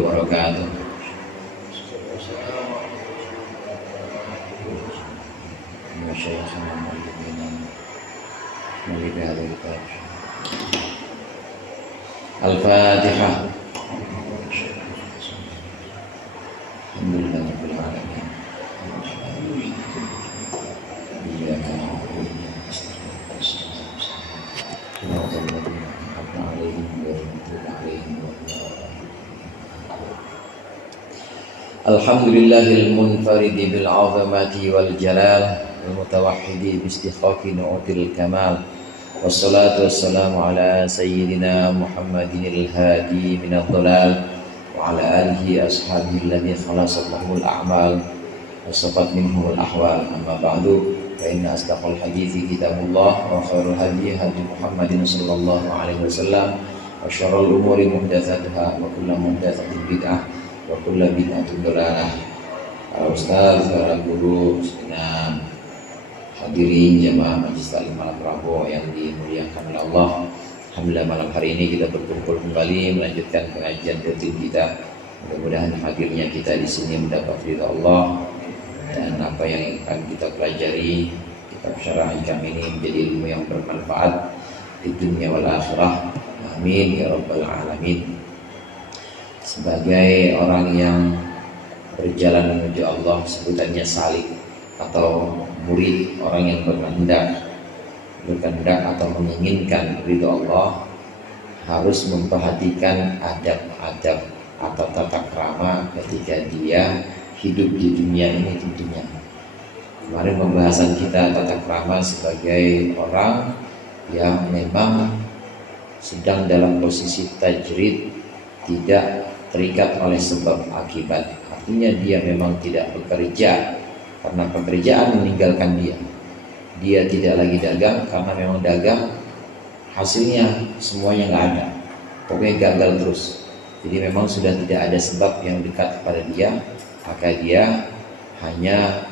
wabarakatuh. Al-Fatihah. Alhamdulillahirabbil alamin. Iyyaka na'budu wa iyyaka nasta'in. Shiratal ladzina an'amta 'alaihim ghairil maghdubi 'alaihim waladdallin. Alhamdulillahil munfaridi bil 'azamati wal jalal wal mutawahhidi bi istighfaqi nu'til kamal. Wassalatu wassalamu ala sayyidina Muhammadinil hadi minadh dhalal wa ala alihi ashabihi alladhi khalasallahu al-a'mal wa safat minhum al-ahwal. Amma ba'du, fa inna asdaqal hadithi kitabullah wa khairul hadi hadi Muhammadin sallallahu alaihi wasallam wa syarrul umuri muhdatsatuha wa kullu muhdatsatin bid'ah wa kullu bid'atin dhalalah. Para ustaz, para guru, sekalian hadirin jamaah Majelis Taklim Malam Rabu yang dimuliakan oleh Allah. Alhamdulillah malam hari ini kita berkumpul kembali melanjutkan pengajian rutin kita. Mudah-mudahan hadirnya kita di sini mendapat ridha Allah dan apa yang akan kita pelajari kitab Syarah Hikam ini menjadi ilmu yang bermanfaat di dunia wal akhirah. Amin ya rabbal alamin. Sebagai orang yang berjalan menuju Allah, sebutannya salik atau murid, orang yang berkehendak atau menginginkan ridha Allah, harus memperhatikan adab-adab atau tata krama ketika dia hidup di dunia ini tentunya. Kemarin pembahasan kita tata krama sebagai orang yang memang sedang dalam posisi tajrid, tidak terikat oleh sebab akibat. Artinya dia memang tidak bekerja karena pekerjaan meninggalkan dia. Dia tidak lagi dagang karena memang dagang hasilnya semuanya nggak ada. Pokoknya gagal terus. Jadi memang sudah tidak ada sebab yang dekat kepada dia, maka dia hanya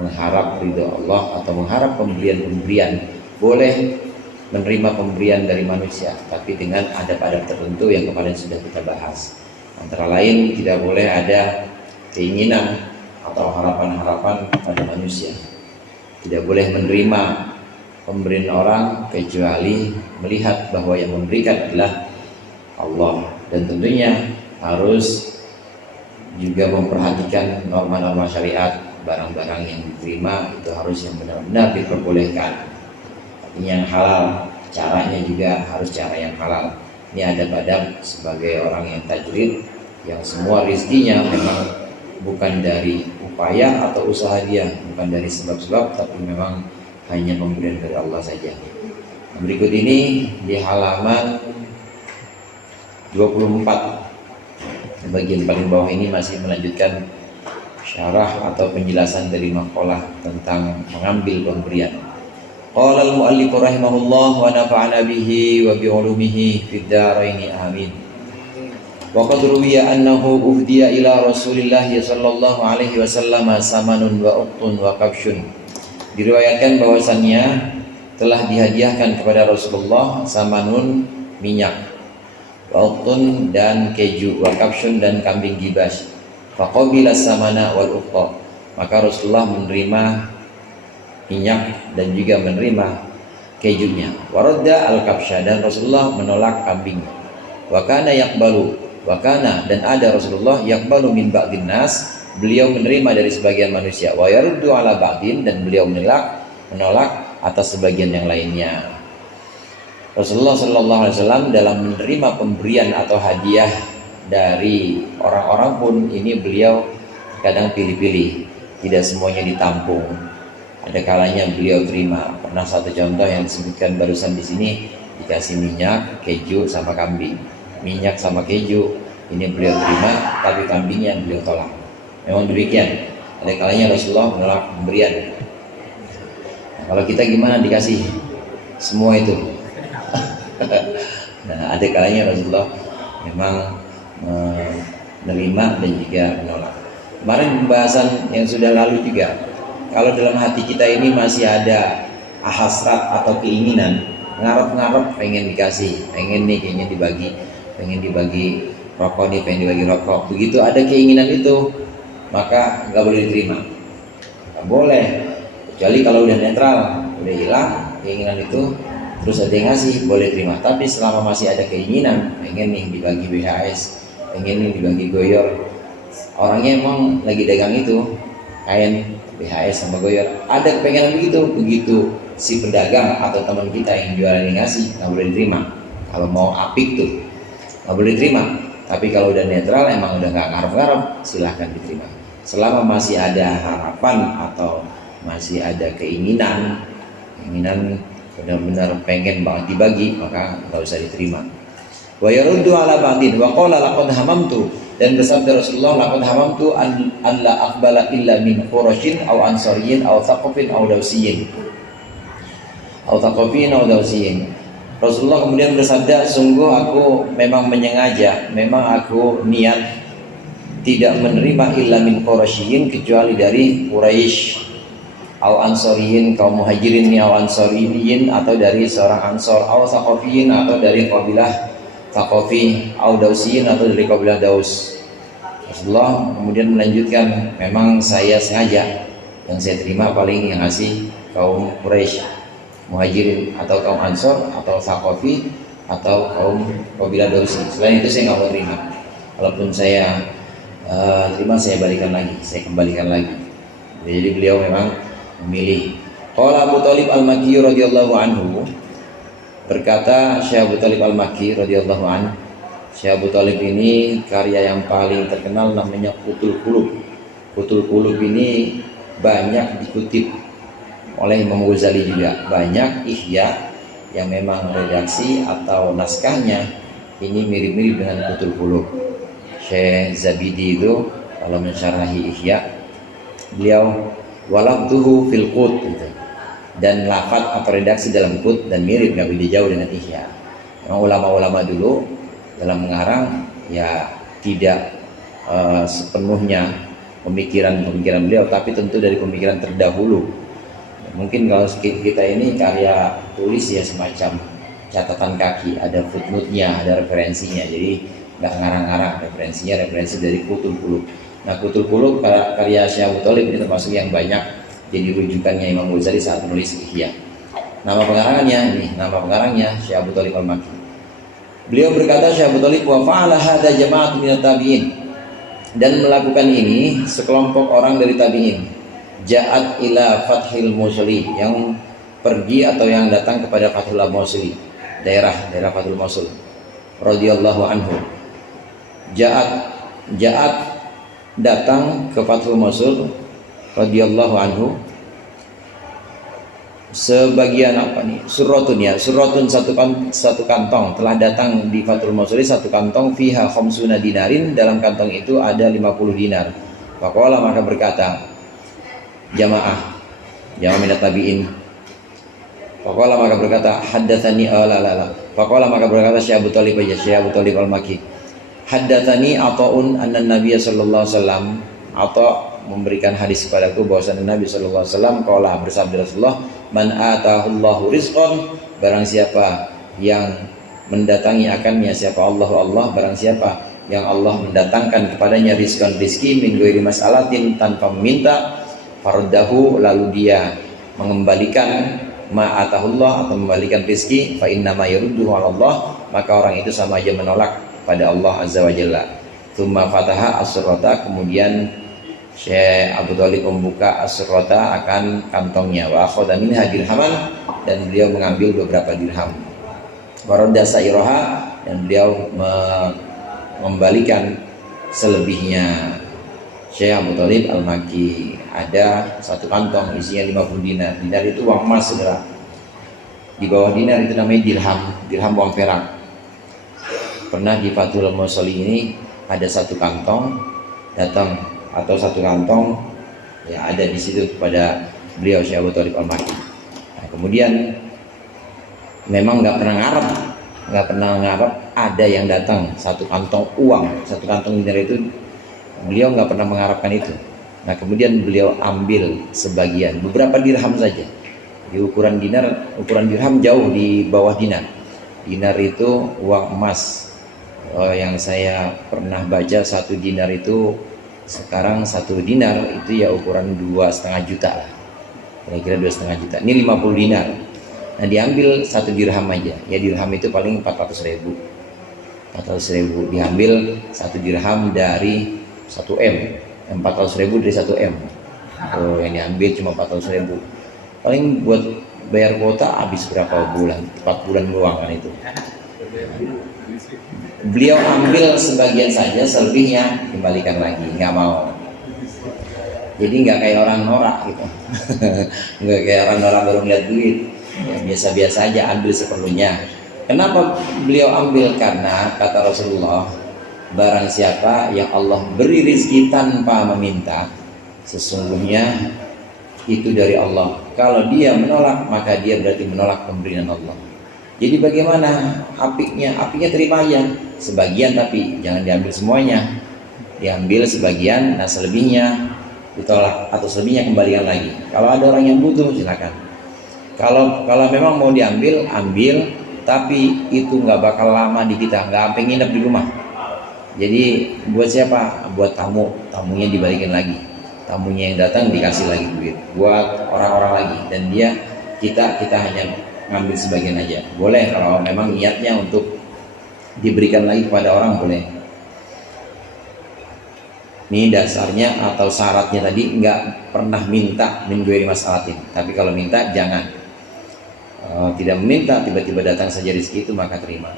mengharap ridha Allah atau mengharap pemberian-pemberian. Boleh menerima pemberian dari manusia, tapi dengan adab-adab tertentu yang kemarin sudah kita bahas. Antara lain, tidak boleh ada keinginan atau harapan-harapan pada manusia. Tidak boleh menerima pemberian orang kecuali melihat bahwa yang memberikan adalah Allah. Dan tentunya harus juga memperhatikan norma-norma syariat. Barang-barang yang diterima itu harus yang benar-benar diperbolehkan, artinya yang halal. Caranya juga harus cara yang halal. Ini adab-adab sebagai orang yang tajrid, yang semua rizkinya memang bukan dari upaya atau usaha dia, bukan dari sebab-sebab, tapi memang hanya pemberian dari Allah saja. Berikut ini di halaman 24, bagian paling bawah ini masih melanjutkan syarah atau penjelasan dari maqalah tentang mengambil pemberian. Qala al-mu'allif rahimahullah wa nafa'ana bihi wa bi 'ulumihi fid dharain amin. Wa qad ruwiya annahu uhdiya ila Rasulillah sallallahu alaihi wasallam samanun wa uqtun wa kabsyun. Diriwayatkan bahwasannya telah dihadiahkan kepada Rasulullah samanun, minyak, wa uqtun dan keju, wa kabsyun dan kambing gibas. Faqabila samana wal uqta. Maka Rasulullah menerima minyak dan juga menerima kejunya. Wa radda al-kabsya, dan Rasulullah menolak kambing. Wa kana yaqbalu, wakana dan ada Rasulullah yaqbalu min ba'din nas, beliau menerima dari sebagian manusia, wa yaruddu ala ba'din, dan beliau menolak atas sebagian yang lainnya. Rasulullah sallallahu alaihi wasallam dalam menerima pemberian atau hadiah dari orang-orang pun ini beliau kadang pilih-pilih, tidak semuanya ditampung. Ada kalanya beliau terima. Pernah satu contoh yang disebutkan barusan di sini, dikasih minyak, keju sama kambing. Minyak sama keju ini beliau terima, tapi kambingnya beliau tolak. Memang demikian. Ada kalanya Rasulullah menolak pemberian. Nah, kalau kita gimana dikasih semua itu? Nah, ada kalanya Rasulullah memang menerima dan juga menolak. Kemarin pembahasan yang sudah lalu juga, kalau dalam hati kita ini masih ada hasrat atau keinginan, ngarep-ngarep pengen dikasih, pengen nih kayaknya dibagi, pengen dibagi rokok nih, pengen dibagi rokok. Begitu ada keinginan itu, maka nggak boleh diterima. Nggak boleh, kecuali kalau udah netral, udah hilang keinginan itu, terus ada yang ngasih, boleh terima. Tapi selama masih ada keinginan, pengen nih dibagi BHS, pengen nih dibagi goyor, orangnya emang lagi dagang itu, kain BHS sama goyor, ada kepengenan begitu si pedagang atau teman kita yang jualan yang ngasih, nggak boleh diterima. Kalau mau apik tuh nggak boleh diterima. Tapi kalau udah netral, emang udah nggak ngarep-ngarep, silahkan diterima. Selama masih ada harapan atau masih ada keinginan benar-benar pengen banget dibagi, maka nggak usah diterima. Wa yaruddu ala ba'din wa qala laqad hamamtu, dan bersabda Rasulullah, laqad hamamtu an la aqbala illa min quraisyin aw ansariyin aw thaqafin aw dawsiyin aw thaqafin aw dawsiyin. Rasulullah kemudian bersabda, sungguh aku memang menyengaja, memang aku niat tidak menerima illa min quraisyin, kecuali dari Quraisy, au ansoriyin kaum muhajirin, au ansoriyin atau dari seorang ansor, au thaqafiyin atau dari kabilah Thaqafi, au dausiyin atau dari kabilah Daus. Rasulullah kemudian melanjutkan, memang saya sengaja yang saya terima paling yang ngasih kaum Quraisy, muhajirin atau kaum ansor atau Thaqafi atau kaum kabilah Dausi. Selain itu saya nggak mau terima. Walaupun saya terima, saya balikan lagi, saya kembalikan lagi. Jadi beliau memang memilih. Qala Abu Thalib Al-Makki radhiyallahu anhu, berkata Syekh Abu Thalib Al-Makki radhiyallahu anhu, Syekh Abu Thalib ini karya yang paling terkenal namanya Qutul Qulub. Qutul Qulub ini banyak dikutip oleh Imam Ghazali juga. Banyak ihya yang memang redaksi atau naskahnya ini mirip-mirip dengan Qutul Qulub. Syekh Zabidi itu kalau mensyarahi ihya, beliau walafduhu fil qut gitu, dan lafaz atau redaksi dalam qut dan mirip, nggak beda jauh dengan ihya. Memang ulama-ulama dulu dalam mengarang ya tidak sepenuhnya pemikiran beliau, tapi tentu dari pemikiran terdahulu. Mungkin kalau kita ini karya tulis ya semacam catatan kaki, ada footnote-nya, ada referensinya, jadi nggak ngarang-ngarang, referensi dari Qutul Qulub. Nah, Qutul Qulub karya Syekh Abu Thalib ini termasuk yang banyak jadi rujukannya Imam Ghazali saat menulis Ihya. Nama pengarangnya Syekh Abu Thalib Al-Makki. Beliau berkata, Syekh Abu Thalib, wa fa'ala hadza jama'atun minat tabi'in, dan melakukan ini sekelompok orang dari tabi'in. Ja'at ila Fathil Mosuli, yang pergi atau yang datang kepada Fathul Mosuli, daerah Fathul Mosul radhiyallahu anhu. Ja'at datang ke Fathul Mosul radhiyallahu anhu. Sebagian apa nih? Surratun satu kantong telah datang di Fathul Mosul, satu kantong fiha khamsuna dinarin, dalam kantong itu ada 50 dinar. Faqala, maka berkata jamaah minat tabi'in. Faqala, maka berkata haddatsani Faqala, maka berkata Syekh Abu Thalib Al-Makki, haddatsani Ata'un anna Nabiy sallallahu alaihi wasallam, Ata memberikan hadis kepadaku bahwasanya Nabi sallallahu alaihi wasallam qala, bersabda Rasulullah, man atahullahu rizqan, barang siapa yang mendatangi akannya siapa Allah, barang siapa yang Allah mendatangkan kepadanya rizqan, rizki, min ghairi mas'alatin, tanpa meminta, faradahu, lalu dia mengembalikan ma'atahullah atau membalikan rizki, fa inna ma yarudduhu 'ala Allah, maka orang itu sama aja menolak pada Allah azza wa jalla. Tsumma fataha as-surrata, kemudian Syekh Abu Thalib membuka as-surrata akan kantongnya, wa akhadha minha dirhaman, dan beliau mengambil beberapa dirham. Wa radda sa'iroha, dan beliau mengembalikan selebihnya. Syekh Abu Thalib Al-Makki ada satu kantong isinya 50 dinar. Dinar itu uang emas, saudara. Di bawah dinar itu namanya dirham uang perak. Pernah di Fathul Mosoli ini ada satu kantong datang, atau satu kantong ya ada di situ kepada beliau Syekh Abu Thalib Al-Makki. Nah, kemudian memang nggak pernah ngarep ada yang datang satu kantong uang, satu kantong dinar itu, beliau nggak pernah mengharapkan itu. Nah, kemudian beliau ambil sebagian, beberapa dirham saja. Di ukuran dirham jauh di bawah dinar. Dinar itu uang emas Yang saya pernah baca 1 dinar itu sekarang 1 dinar itu ya ukuran 2,5 juta lah, kira-kira 2,5 juta. Ini 50 dinar. Nah diambil 1 dirham aja, ya dirham itu paling 400.000. 400.000 diambil 1 dirham dari 1 M, 400.000 dari 1 M. Yang diambil cuma 400.000, paling buat bayar kuota habis berapa bulan, 4 bulan doang kan itu. Beliau ambil sebagian saja, selebihnya dikembalikan lagi, nggak mau. Jadi nggak kayak orang norak gitu. Nggak kayak orang norak baru ngeliat duit, ya biasa-biasa aja, ambil seperlunya. Kenapa beliau ambil? Karena kata Rasulullah, barang siapa yang Allah beri rezeki tanpa meminta, sesungguhnya itu dari Allah. Kalau dia menolak, maka dia berarti menolak pemberian Allah. Jadi bagaimana apiknya? Apiknya terima aja sebagian, tapi jangan diambil semuanya. Diambil sebagian, nah selebihnya ditolak atau selebihnya kembalikan lagi. Kalau ada orang yang butuh silakan. Kalau memang mau diambil, ambil, tapi itu nggak bakal lama di kita, nggak sampai nginep di rumah. Jadi buat siapa? Buat tamunya dibalikin lagi. Tamunya yang datang dikasih lagi duit buat orang-orang lagi, dan kita hanya ngambil sebagian aja. Boleh kalau memang niatnya untuk diberikan lagi kepada orang, boleh. Ini dasarnya atau syaratnya tadi, nggak pernah minta min ghairi mas'alatin. Tapi kalau minta jangan. Tidak meminta, tiba-tiba datang saja rezeki itu, maka terima.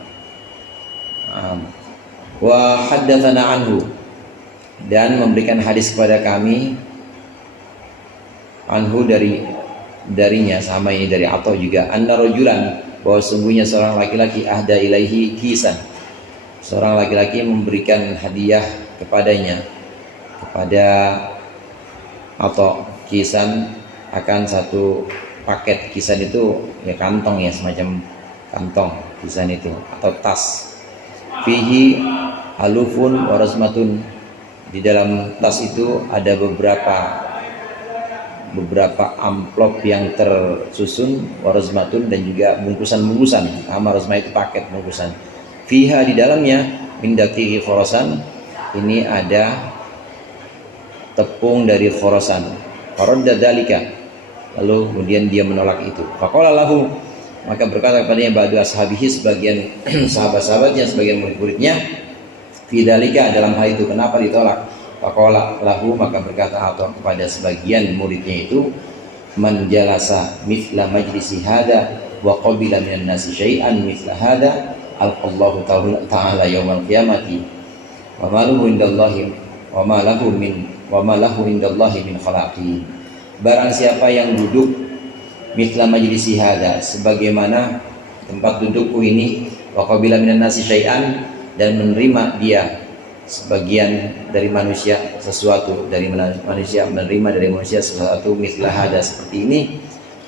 Wa haddatsana anhu, dan memberikan hadis kepada kami anhu darinya, sama ini dari Atha juga, anna rajulan, bahwa sungguhnya seorang laki-laki ahda ilaihi kisan, seorang laki-laki memberikan hadiah kepadanya, kepada Atha, kisan, akan satu paket. Kisan itu ya kantong, ya semacam kantong kisan itu, atau tas. Fihi alufun warasmatun, di dalam tas itu ada beberapa amplop yang tersusun, warazmatun, dan juga bungkusan-bungkusan. Nama razmah itu paket bungkusan. Fiha, di dalamnya, min daqiqi Khurasan, ini ada tepung dari Khurasan. Faradda dzalika, lalu kemudian dia menolak itu. Faqala lahu, maka berkata kepadanya ba'du ashabihi, sebagian sahabat-sahabatnya, sebagian murid-muridnya, fi dzalika, dalam hal itu, kenapa ditolak? Faqala lahu, maka berkata atau kepada sebagian muridnya itu, man jalasa mithla majlisi hada wa qabila minan nasi syai'an mithla hada alqallahu ta'ala yaumal qiyamati wa ma lahu indallahi wa ma lahu indallahi min khalaqin. Barang siapa yang duduk mithla majlisi hada, sebagaimana tempat dudukku ini, wa qabila minan nasi syai'an, dan menerima dia sebagian dari manusia sesuatu, dari manusia menerima dari manusia sesuatu, mithla hada, seperti ini,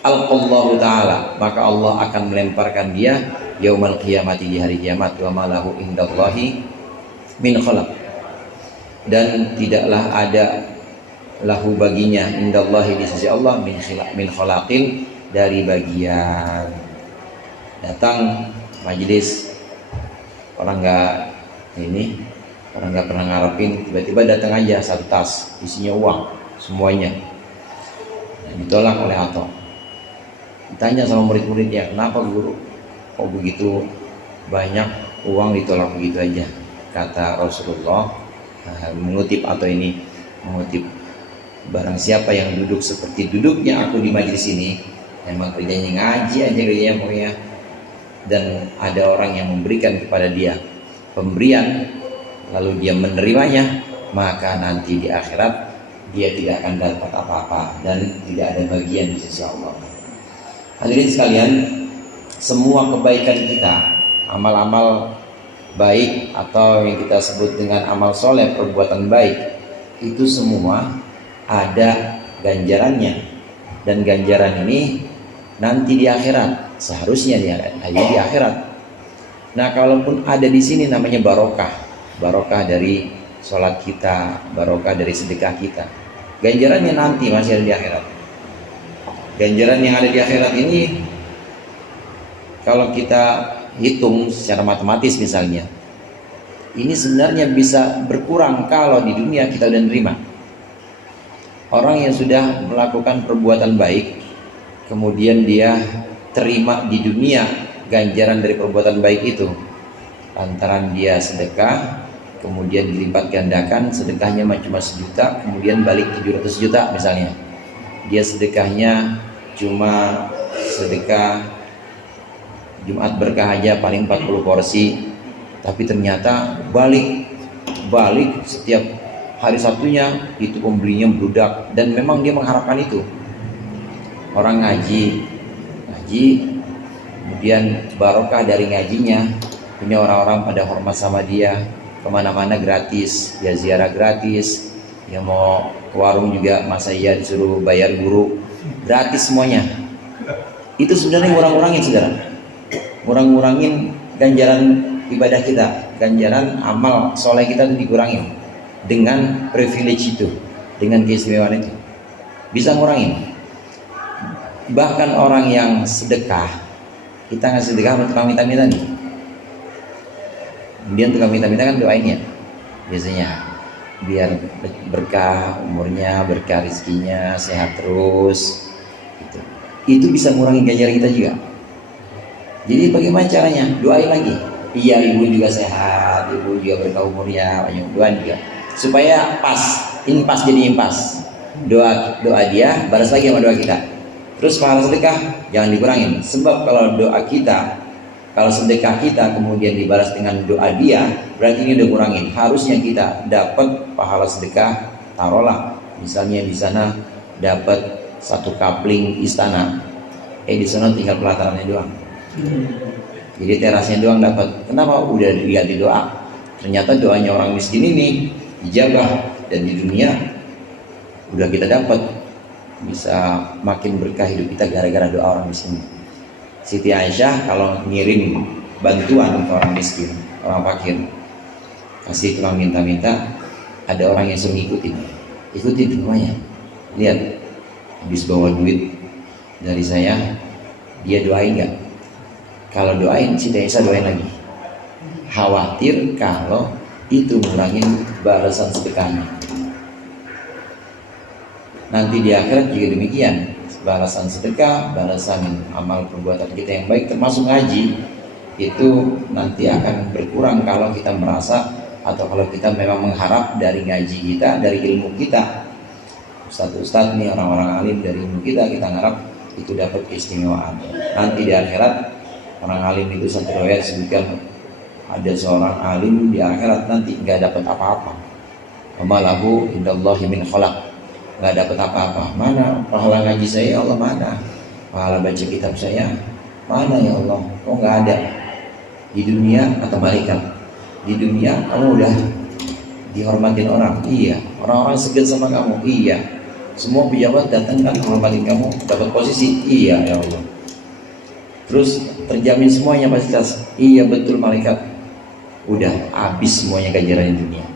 alqallahu ta'ala, maka Allah akan melemparkan dia yaumal qiyamati, di hari kiamat, wa ma lahu indallahi min khalaq, dan tidaklah ada lahu baginya, indallahi, di sisi Allah, min khalaqin, dari bagian. Datang majelis, orang nggak pernah ngarepin, tiba-tiba datang aja satu tas isinya uang semuanya. Ditolak oleh Atha. Ditanya sama murid-muridnya, kenapa guru kok begitu banyak uang ditolak begitu aja? Kata Rasulullah, mengutip Atha ini, mengutip, barang siapa yang duduk seperti duduknya aku di majelis ini, memang kerjanya ngaji aja kerjanya pokoknya, dan ada orang yang memberikan kepada dia pemberian, lalu dia menerimanya, maka nanti di akhirat dia tidak akan dapat apa-apa dan tidak ada bagian di sisi Allah. Hadirin sekalian, semua kebaikan kita, amal-amal baik atau yang kita sebut dengan amal soleh, perbuatan baik, itu semua ada ganjarannya, dan ganjaran ini nanti di akhirat, seharusnya di akhirat. Nah, kalaupun ada di sini namanya barokah dari sholat kita, barokah dari sedekah kita. Ganjarannya nanti masih ada di akhirat. Ganjaran yang ada di akhirat ini, kalau kita hitung secara matematis misalnya, ini sebenarnya bisa berkurang kalau di dunia kita udah nerima. Orang yang sudah melakukan perbuatan baik, kemudian dia terima di dunia ganjaran dari perbuatan baik itu, lantaran dia sedekah, kemudian dilipat gandakan, sedekahnya cuma 1 juta, kemudian balik 700 juta misalnya. Dia sedekahnya cuma sedekah Jumat berkah aja paling 40 porsi, tapi ternyata balik setiap hari Sabtunya itu pembelinya beludak, dan memang dia mengharapkan itu. Orang ngaji, kemudian barokah dari ngajinya, punya orang-orang pada hormat sama dia, kemana-mana gratis, dia ziarah gratis, dia mau ke warung juga masa iya disuruh bayar guru, gratis semuanya. Itu sebenarnya ngurang-ngurangin, saudara, ngurang-ngurangin ganjaran ibadah kita, ganjaran amal soleh kita itu dikurangin dengan privilege itu, dengan keistimewaan itu, bisa ngurangin. Bahkan orang yang sedekah, kita ngasih sedekah tukang minta-minta nih, kemudian tukang minta-minta kan doain ya biasanya, biar berkah umurnya, berkah rezekinya, sehat terus gitu. Itu bisa ngurangin ganjaran kita juga. Jadi bagaimana caranya? Doain lagi. Iya, ibu juga sehat, ibu juga berkah umurnya, banyak doain juga supaya pas, impas jadi impas. Doa dia balas lagi sama doa kita. Terus pahala sedekah jangan dikurangin, sebab kalau doa kita, kalau sedekah kita kemudian dibalas dengan doa dia, berarti ini udah kurangin. Harusnya kita dapat pahala sedekah, taruhlah misalnya di sana dapat 1 kapling istana, di sana tinggal pelatarannya doang. Jadi terasnya doang dapat. Kenapa? Udah diganti doa. Ternyata doanya orang miskin ini dijabah, dan di dunia udah kita dapat, bisa makin berkah hidup kita gara-gara doa orang miskin. Siti Aisyah kalau ngirim bantuan ke orang miskin, orang fakir, kasih tukang minta-minta, ada orang yang suruh ikutin semuanya. Lihat, habis bawa duit dari saya, dia doain nggak? Kalau doain, Siti Aisyah doain lagi. Khawatir kalau itu ngurangin balasan sedekahnya. Nanti di akhirat juga demikian, balasan sedekah, balasan amal perbuatan kita yang baik termasuk ngaji, itu nanti akan berkurang kalau kita merasa, atau kalau kita memang mengharap dari ngaji kita, dari ilmu kita, ustadz nih, orang-orang alim, dari ilmu kita harap itu dapat keistimewaan. Nanti di akhirat, orang alim itu satu riwayat sebutkan, ada seorang alim di akhirat nanti nggak dapat apa-apa. Amalahu indallahi min khalaq, nggak dapat apa-apa. Mana pahala ngaji saya, ya Allah? Mana pahala baca kitab saya? Mana ya Allah? Kok nggak ada? Di dunia kata malaikat, di dunia kamu udah dihormatin orang, iya. Orang-orang segan sama kamu, iya. Semua pejabat datang kan menghormatin kamu, dapat posisi, iya ya Allah. Terus terjamin semuanya fasilitas, iya betul malaikat. Udah habis semuanya ganjaran di dunia.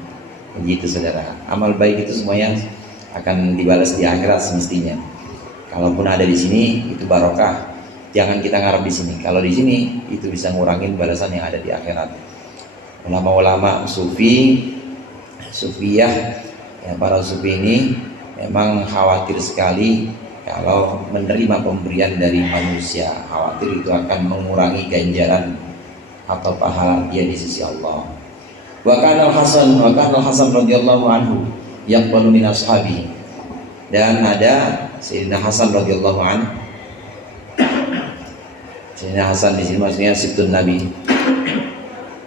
Begitu saudara, amal baik itu semuanya akan dibalas di akhirat semestinya. Kalaupun ada di sini itu barokah. Jangan kita ngarep di sini. Kalau di sini itu bisa ngurangin balasan yang ada di akhirat. Ulama-ulama sufiyah, ya, para sufi ini memang khawatir sekali kalau menerima pemberian dari manusia. Khawatir itu akan mengurangi ganjaran atau pahala dia di sisi Allah. Wa kana al-Hasan radhiyallahu anhu yaqbalu min ashabi, dan ada Sayyidina Hasan radhiyallahu anhu. Sayyidina Hasan di sini maksudnya sibtun Nabi.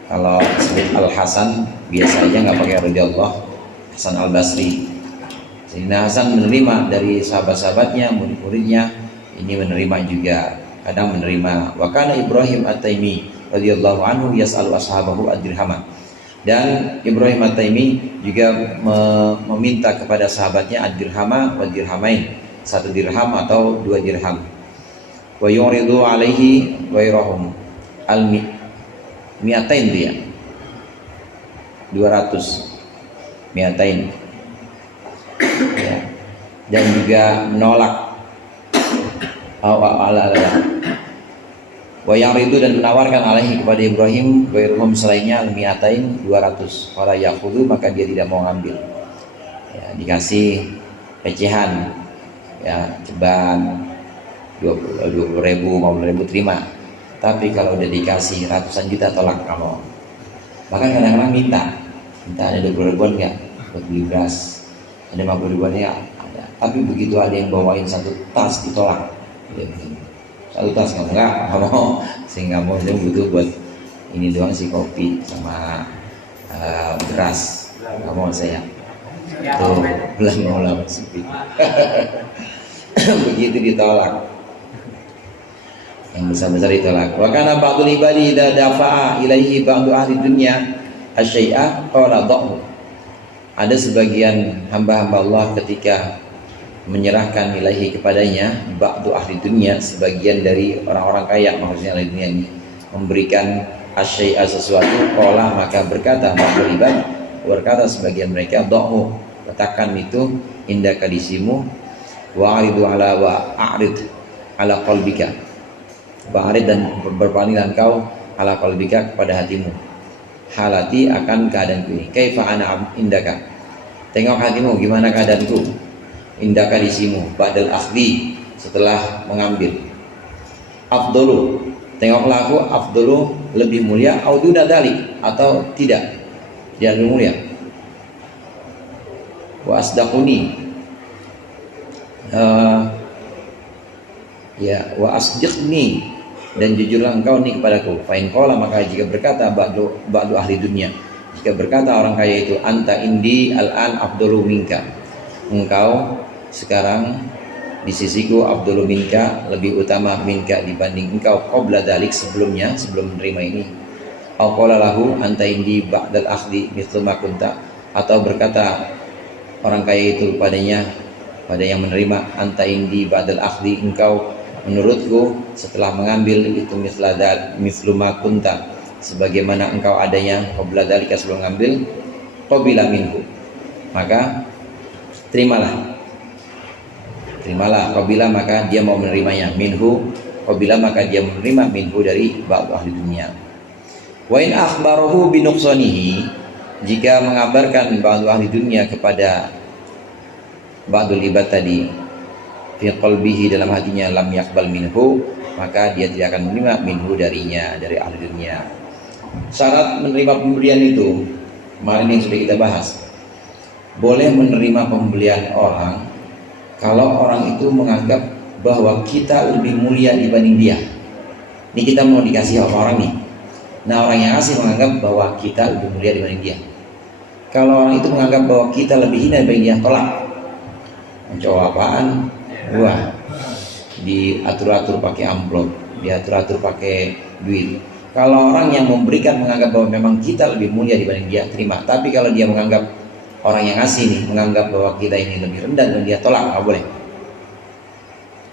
Kalau disebut Al Hasan biasa aja nggak pakai radhiyallahu. Hasan Al Basri. Sayyidina Hasan menerima dari sahabat-sahabatnya, murid-muridnya, ini menerima juga, kadang menerima. Wa kana Ibrahim At-Taimi radhiyallahu anhu yas'alu ashabahu ad-dirhama. Dan Ibrahim At-Taimi juga meminta kepada sahabatnya ad-dirhama wa dirhamain, 1 dirham atau 2 dirham. Wa yuridu alaihi ghairahum al-mi'atain, dia 200 mi'atain, ya. Dan juga menolak Wa yaridu dan menawarkan alaihi kepada Ibrahim ghairuhum selainnya mi'atain 200. Fala yakhudhu maka dia tidak mau ngambil. Ya, dikasih pecahan ya ceban 20 ribu 50 ribu terima, tapi kalau udah dikasih ratusan juta tolak kamu. Bahkan kadang-kadang minta ada 20 ribuan nggak buat beli beras, ada 50 ribuan ya ada, tapi begitu ada yang bawain satu tas ditolak ya, satu tas nggak mau, saya nggak mau, saya butuh buat ini doang sih, kopi sama beras, nggak mau saya tuh belum mau lama sepi. Begitu ditolak, yang besar-besar ditolak. Wa kana ba'dul ibadi idza dafa'a ilaihi ba'du ahli dunya asyai'a qala dha'u. Ada sebagian hamba-hamba Allah ketika menyerahkan ilaihi kepadanya ba'du ahli dunya, sebagian dari orang-orang kaya, maksudnya ahli dunia ini, memberikan asyai'a sesuatu, qala maka berkata ba'dul ibad, berkata sebagian mereka, dha'u, letakkan itu indaka disimu, wa'aridu ala wa'arid ala qalbika, ba'arid dan berpalinglah engkau ala qalbika kepada hatimu, halati akan keadaanku ini, kaifa ana indaka, tengok hatimu gimana keadaanku, indaka disimu, ba'dal akhdi setelah mengambil, afdolu tengoklah aku, afdolu lebih mulia, auduna dalik atau tidak, dia lebih mulia, wa asdaquni ya wa asdiqni dan jujurlah engkau nih kepadaku, fa in qala maka jika berkata ba'du ahli dunia, jika berkata orang kaya itu, anta indi al-an afdalu minka, engkau sekarang di sisiku afdalu minka, lebih utama minka dibanding engkau, qabla dalik sebelumnya, sebelum menerima ini, au qala lahu anta indi ba'dal akhdi mithlu ma kunta, atau berkata orang kaya itu padanya, pada yang menerima, anta indi ba'dal akhdi, engkau menurutku setelah mengambil itu mithlu ma kunta, sebagaimana engkau adanya qabla dzalika sebelum mengambil, qabila minhu maka terimalah qabila maka dia mau menerimanya, minhu qabila maka dia menerima, minhu dari ba'd ahli dunia. Wa in akhbarahu bi nuqsanihi, jika mengabarkan ba'd ahli dunia kepada ba'dul ibad tadi, fi qalbihi dalam hatinya, lam yaqbal minhu maka dia tidak akan menerima, minhu darinya, dari ahli dunia. Syarat menerima pembelian itu kemarin yang sudah kita bahas, boleh menerima pembelian orang kalau orang itu menganggap bahwa kita lebih mulia dibanding dia. Ini kita mau dikasih apa orang nih, nah orang yang ngasih menganggap bahwa kita lebih mulia dibanding dia. Kalau orang itu menganggap bahwa kita lebih hina dibanding dia, tolak. Mencoba apaan? Wah, diatur-atur pakai amplop, diatur-atur pakai duit. Kalau orang yang memberikan menganggap bahwa memang kita lebih mulia dibanding dia, terima. Tapi kalau dia menganggap, orang yang ngasih nih menganggap bahwa kita ini lebih rendah dan dia tolak, nggak boleh.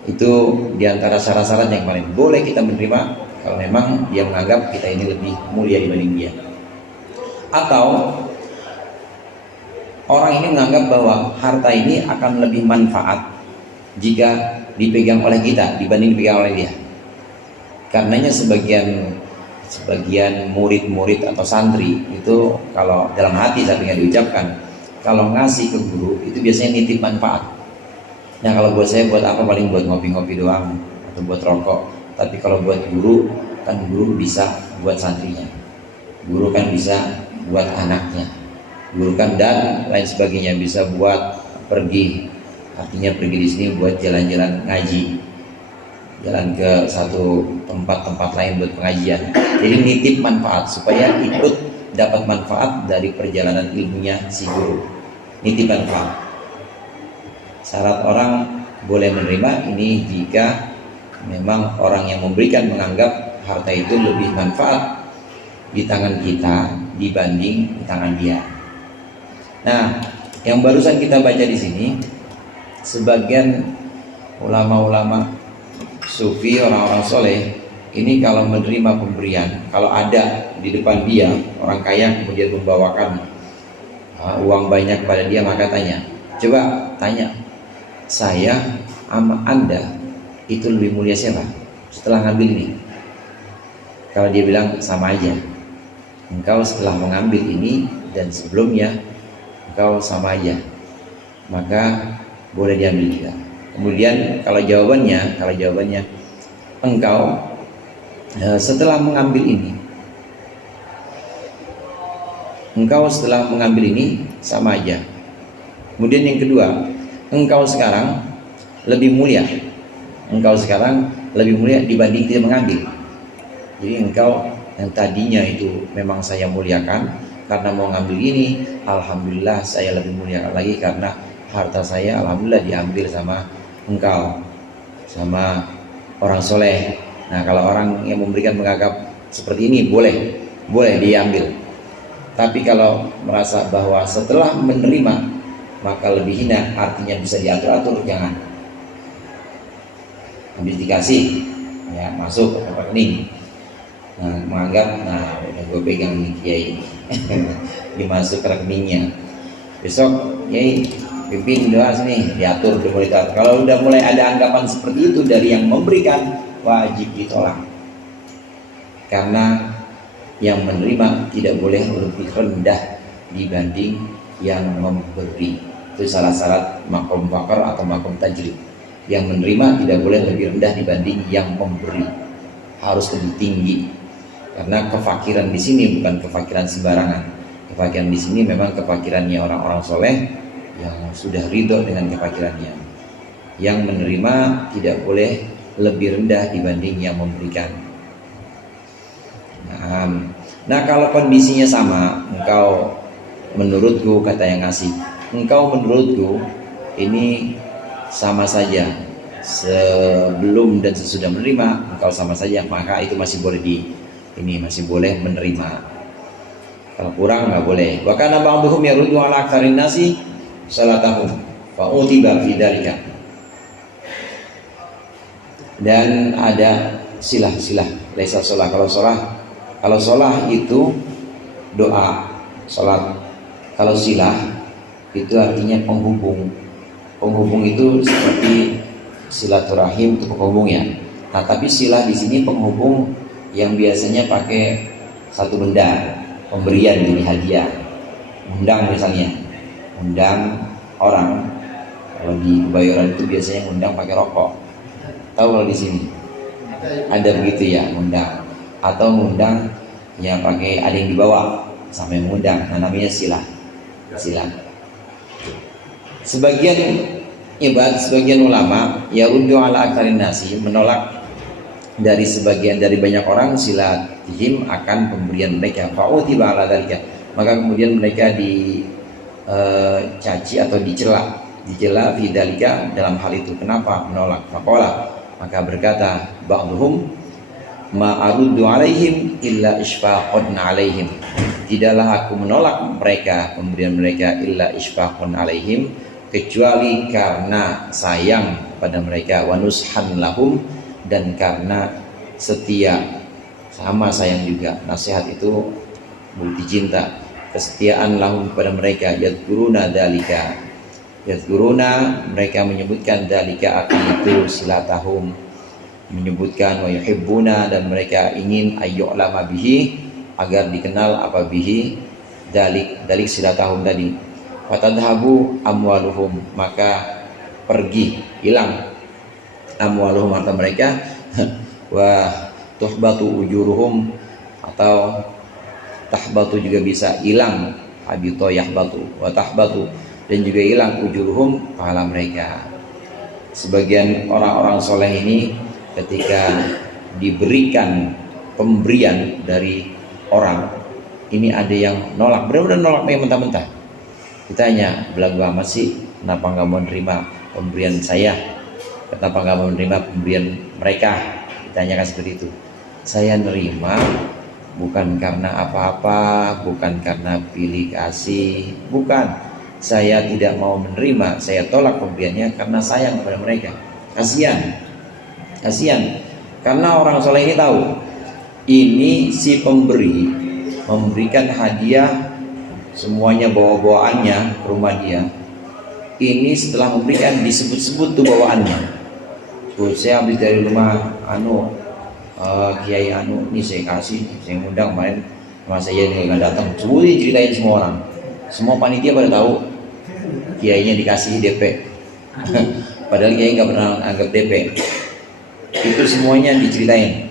Itu diantara syarat-syarat yang paling boleh kita menerima kalau memang dia menganggap kita ini lebih mulia dibanding dia. Atau orang ini menganggap bahwa harta ini akan lebih manfaat jika dipegang oleh kita dibanding dipegang oleh dia. Karenanya sebagian murid-murid atau santri itu kalau dalam hati tapi nggak diucapkan, kalau ngasih ke guru itu biasanya nitip manfaat. Nah kalau buat saya buat apa, paling buat ngopi-ngopi doang atau buat rokok. Tapi kalau buat guru, kan guru bisa buat santrinya, guru kan bisa buat anaknya, guru kan dan lain sebagainya, bisa buat pergi, artinya pergi di sini buat jalan-jalan ngaji, jalan ke satu tempat lain buat pengajian. Jadi nitip manfaat supaya ikut dapat manfaat dari perjalanan ilmunya si guru, nitip manfaat. Syarat orang boleh menerima ini jika memang orang yang memberikan menganggap harta itu lebih manfaat di tangan kita dibanding di tangan dia. Nah, yang barusan kita baca di sini, sebagian ulama-ulama sufi, orang-orang soleh ini kalau menerima pemberian, kalau ada di depan dia orang kaya kemudian membawakan uang banyak pada dia, maka coba tanya, saya sama Anda itu lebih mulia siapa setelah ngambil ini? Kalau dia bilang sama aja, engkau setelah mengambil ini dan sebelumnya engkau sama aja, maka boleh diambil juga. Kemudian kalau jawabannya engkau setelah mengambil ini, engkau setelah mengambil ini sama aja. Kemudian yang kedua, engkau sekarang lebih mulia, engkau sekarang lebih mulia dibanding dia mengambil. Jadi engkau yang tadinya itu memang saya muliakan karena mau ngambil ini, alhamdulillah saya lebih muliakan lagi karena harta saya alhamdulillah diambil sama engkau, sama orang soleh. Nah, kalau orang yang memberikan menganggap seperti ini boleh diambil. Tapi kalau merasa bahwa setelah menerima maka lebih hina, artinya bisa diatur-atur, jangan. Habis dikasih, ya masuk ke rekening. Nah, menganggap, nah udah gue pegang nih kiai, dimasuk ke rekeningnya. Besok kiai pimpin doa sini, diatur, dimonitor. Kalau udah mulai ada anggapan seperti itu dari yang memberikan, wajib ditolak. Karena yang menerima tidak boleh lebih rendah dibanding yang memberi. Itu salah syarat makom fakar atau makom tajrid. Yang menerima tidak boleh lebih rendah dibanding yang memberi, harus lebih tinggi. Karena kefakiran di sini bukan kefakiran sembarangan. Kefakiran di sini memang kefakirannya orang-orang soleh yang sudah ridho dengan kefakirannya. Yang menerima tidak boleh lebih rendah dibanding yang memberikan. Nah, kalau kondisinya sama, engkau menurutku, kata yang ngasih, engkau menurutku ini sama saja, sebelum dan sesudah menerima engkau sama saja, maka itu masih boleh masih boleh menerima. Kalau kurang nggak boleh. Wa kana ba'dhum yaruddu ala aktsarin nasi salatahum fa utiba fi dzalika. Dan ada silah laisa shalah. Kalau shalah itu doa, salat. Kalau silah itu artinya penghubung. Penghubung itu seperti silaturahim, itu penghubung ya. Nah, tapi silah di sini penghubung yang biasanya pakai satu benda, pemberian, jadi hadiah. Undang misalnya, undang orang. Kalau di Kebayoran itu biasanya undang pakai rokok. Tahu kalau di sini ada begitu ya, undang. Atau undang yang pakai ada yang dibawa sampai mengundang. Nah, namanya silah. Sebagian ulama yaruddu ala aktsarin nasi, menolak dari banyak orang silatihim akan pemberian mereka. Fa'utiba ala dzalika, maka kemudian mereka dicaci atau dicela fi dzalika dalam hal itu. Kenapa menolak? Faqala, maka berkata ba'dhum ma aruddu alaihim illa isfaqun alaihim, tidaklah aku menolak mereka, pemberian mereka, illa isfaqun alaihim, kecuali karena sayang pada mereka, wa nushan lahum, dan karena setia, sama sayang juga. Nasihat itu bukti cinta, kesetiaan lahum pada mereka. Yadkuruna dalika, yadkuruna, mereka menyebutkan dalika akan itu silatahum, menyebutkan wa yuhibbuna, dan mereka ingin ayyu'lama bihi, agar dikenal apa bihi dalik silatahum tadi. Fatadhabu amwaluhum, maka pergi, hilang amwaluhum, harta mereka. Wa tuhbatu ujuruhum, atau tahbatu juga bisa, hilang, habito yahbatu, wa tahbatu, dan juga hilang ujuruhum, pahala mereka. Sebagian orang-orang soleh ini ketika diberikan pemberian dari orang, ini ada yang nolak, benar-benar nolak yang mentah-mentah. Ditanya, belagu amat sih, kenapa nggak mau nerima pemberian saya? Kenapa nggak mau menerima pemberian mereka? Ditanyakan seperti itu. Saya nerima bukan karena apa-apa, bukan karena pilih kasih, bukan. Saya tidak mau menerima, saya tolak pemberiannya karena sayang kepada mereka. Kasihan. Karena orang soleh ini tahu, ini si pemberi memberikan hadiah, semuanya bawa-bawaannya ke rumah dia. Ini setelah memberikan disebut-sebut tuh bawaannya. Tuh, saya habis dari rumah Kiai anu ini saya kasih, saya ngundang kemarin sama saya nggak datang, coba ceritain semua orang, semua panitia pada tahu kiainya dikasih DP. Padahal kiai nggak pernah anggap DP. Itu semuanya diceritain,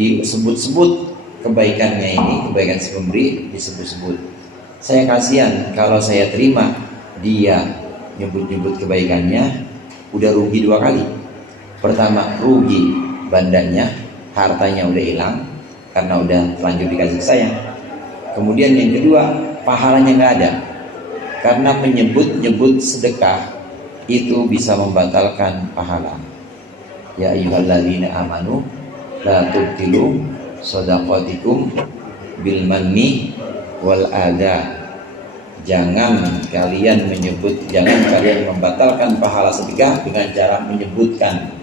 disebut-sebut kebaikannya ini, kebaikan si pemberi disebut-sebut. Saya kasihan kalau saya terima dia nyebut-nyebut kebaikannya, udah rugi 2 kali. Pertama rugi bandanya, hartanya udah hilang karena udah terlanjur dikasih sayang. Kemudian yang kedua, pahalanya nggak ada, karena menyebut-nyebut sedekah itu bisa membatalkan pahala. Ya ayyuhalladzina amanu la tubtilu shadaqatikum bil manni wal adha. Jangan kalian membatalkan pahala sedekah dengan cara menyebutkan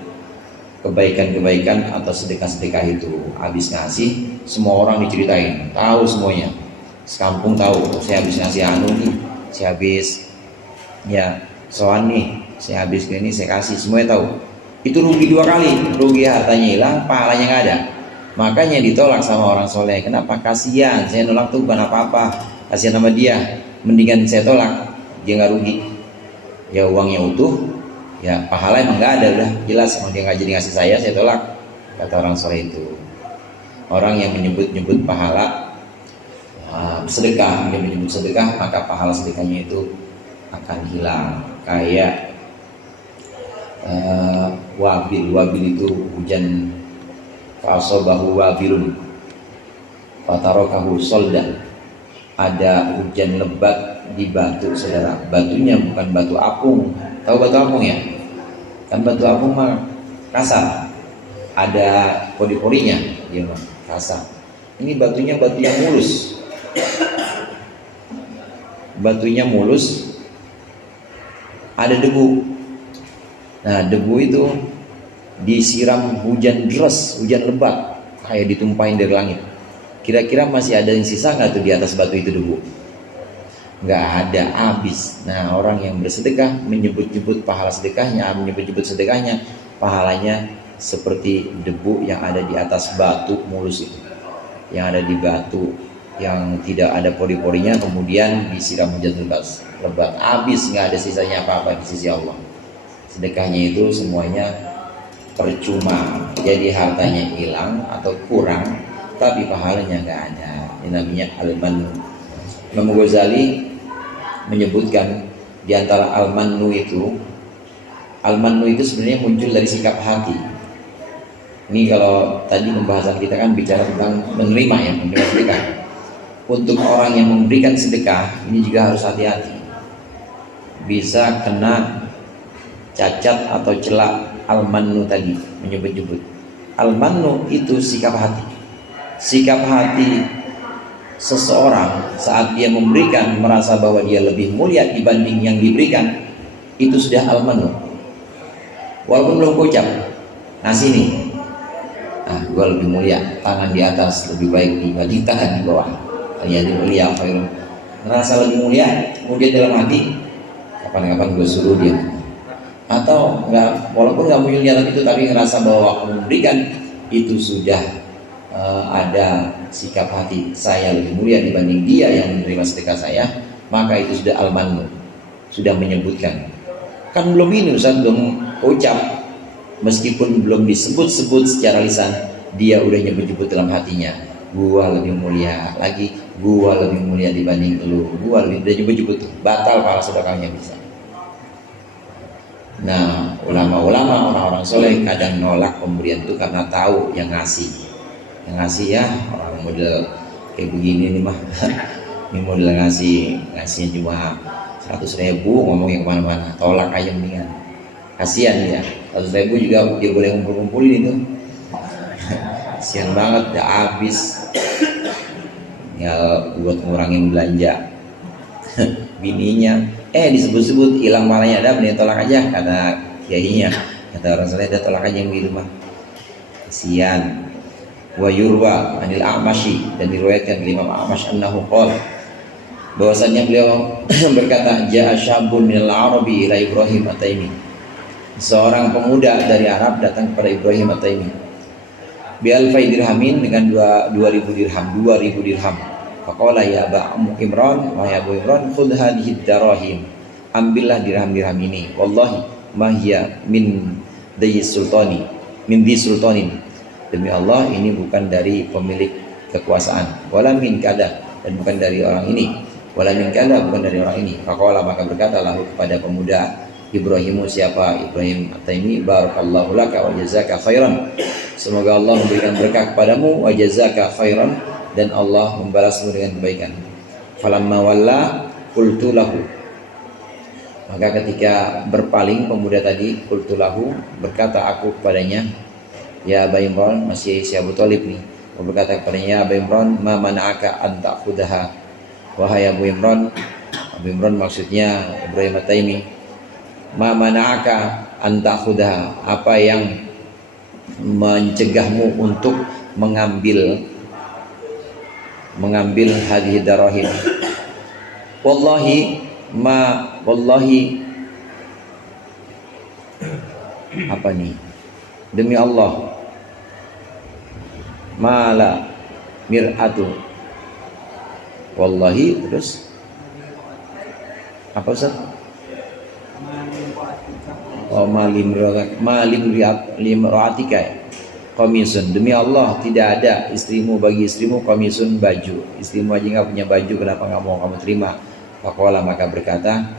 kebaikan-kebaikan atau sedekah-sedekah itu. Habis ngasih, semua orang diceritain, tahu semuanya, sekampung tahu, saya habis ngasih anu nih, saya habis ya soan nih, saya habis ini, saya kasih, semuanya tahu. Itu rugi 2 kali, rugi hartanya hilang, pahalanya nggak ada. Makanya ditolak sama orang soleh. Kenapa? Kasihan, saya nolak tuh bukan apa-apa, kasihan sama dia, mendingan saya tolak, dia nggak rugi, ya uangnya utuh, ya pahala emang nggak ada, udah jelas emang dia nggak jadi ngasih saya tolak, kata orang soleh itu. Orang yang menyebut-nyebut pahala sedekah, dia menyebut sedekah, maka pahala sedekahnya itu akan hilang. Kayak wabil itu hujan, fa'asobahu wabilun fatarokahu soldan. Ada hujan lebat di batu, saudara. Batunya bukan batu apung. Tahu batu apung ya? Kan batu apung mah kasar, ada pori-porinya, dia mah kasar. Ini batunya batu yang mulus. Batunya mulus, ada debu. Nah, debu itu disiram hujan deras, hujan lebat, kayak ditumpahin dari langit. Kira-kira masih ada yang sisa nggak tuh di atas batu itu debu? Nggak ada, habis. Nah, orang yang bersedekah menyebut-nyebut pahala sedekahnya, menyebut-nyebut sedekahnya, pahalanya seperti debu yang ada di atas batu mulus itu, yang ada di batu yang tidak ada pori-porinya, kemudian disiram hujan lebat, habis, nggak ada sisanya apa-apa di sisi Allah. Sedekahnya itu semuanya percuma, jadi hartanya hilang atau kurang, tapi pahalanya nggak ada. Ini namanya al-mannu. Imam Ghazali menyebutkan di antara al-mannu itu sebenarnya muncul dari sikap hati. Ini kalau tadi pembahasan kita kan bicara tentang menerima sedekah. Untuk orang yang memberikan sedekah ini juga harus hati-hati, bisa kena cacat atau celak al-mannu tadi, menyebut-nyebut. Al-mannu itu sikap hati. Sikap hati seseorang saat dia memberikan, merasa bahwa dia lebih mulia dibanding yang diberikan, itu sudah al-mannu. Walaupun belum ucap, ngasih nih, gue lebih mulia, tangan di atas lebih baik dibanding tangan di bawah. Jadi mulia, ngerasa lebih mulia, kemudian dalam hati, kapan-kapan gue suruh dia. Atau enggak, walaupun nggak punya niatan itu, tapi ngerasa bahwa memberikan itu sudah ada sikap hati, saya lebih mulia dibanding dia yang menerima sedekah saya, maka itu sudah al-mannu, sudah menyebutkan. Kan belum ini Ustaz, belum ucap, meskipun belum disebut-sebut secara lisan, dia udah nyebut-nyebut dalam hatinya, gua lebih mulia lagi, gua lebih mulia dibanding lu, gua lebih, udah nyebut-nyebut tuh, batal pahala sedekahnya bisa. Nah, ulama-ulama, orang-orang soleh kadang nolak pemberian itu karena tahu yang ngasih ya orang model kayak begini nih mah. Ini model ngasihnya cuma 100.000, ngomongnya kemana-mana, tolak aja mendingan. Kasihan ya, 100.000 juga dia boleh ngumpul-ngumpulin itu. Kasihan banget, udah habis. Ya buat ngurangin belanja. Bininya, disebut-sebut hilang malahnya, ada mending tolak aja, kata kiainya, kata orang soleh, ada tolak aja yang di rumah. Kasihan. Wa yurwa anil A'mashi, dan diriwayatkan dari Imam A'mash annahu qala, bahwasanya beliau berkata, ja'a syabun minal Arabi ila Ibrahim at-Taimi. Seorang pemuda dari Arab datang kepada Ibrahim at-Taimi. bi alfai dirhamin, dengan 2000 dirham, 2000 dirham. Faqala ya Aba Imran, wa ya Abu Imran, khudh hadhihi darahim, ambillah dirham-dirham ini. Wallahi ma hiya min dayis sultani, min di sultanin, demi Allah ini bukan dari pemilik kekuasaan, wala min kada, dan bukan dari orang ini, wala min kada, bukan dari orang ini. Faqala, maka berkata lahu kepada pemuda Ibrahimu, siapa Ibrahim At-Taimi, barakallahu laka wa jazaka khairan, semoga Allah memberikan berkah kepadamu, wa jazaka khairan, dan Allah membalasmu dengan kebaikan. Falamma walla qultu lahu, maka ketika berpaling pemuda tadi, qultu lahu, berkata aku kepadanya, ya Aba Imran, masih si Abu Thalib nih, berkata kepadanya, ya Aba Imran, ma mana'aka an ta'khudhaha, wahai Abu Imran. Abu Imran maksudnya Ibrahim At-Taimi. Ma mana'aka an ta'khudhaha, apa yang mencegahmu untuk mengambil hadhihi darahim. Wallahi apa nih, demi Allah, mala mir'atu, wallahi, terus apa Ustaz? Oh, malim limra'atika komisun, demi Allah tidak ada istrimu, bagi istrimu komisun, baju. Istrimu aja nggak punya baju, kenapa nggak mau kamu terima? Faqala, maka berkata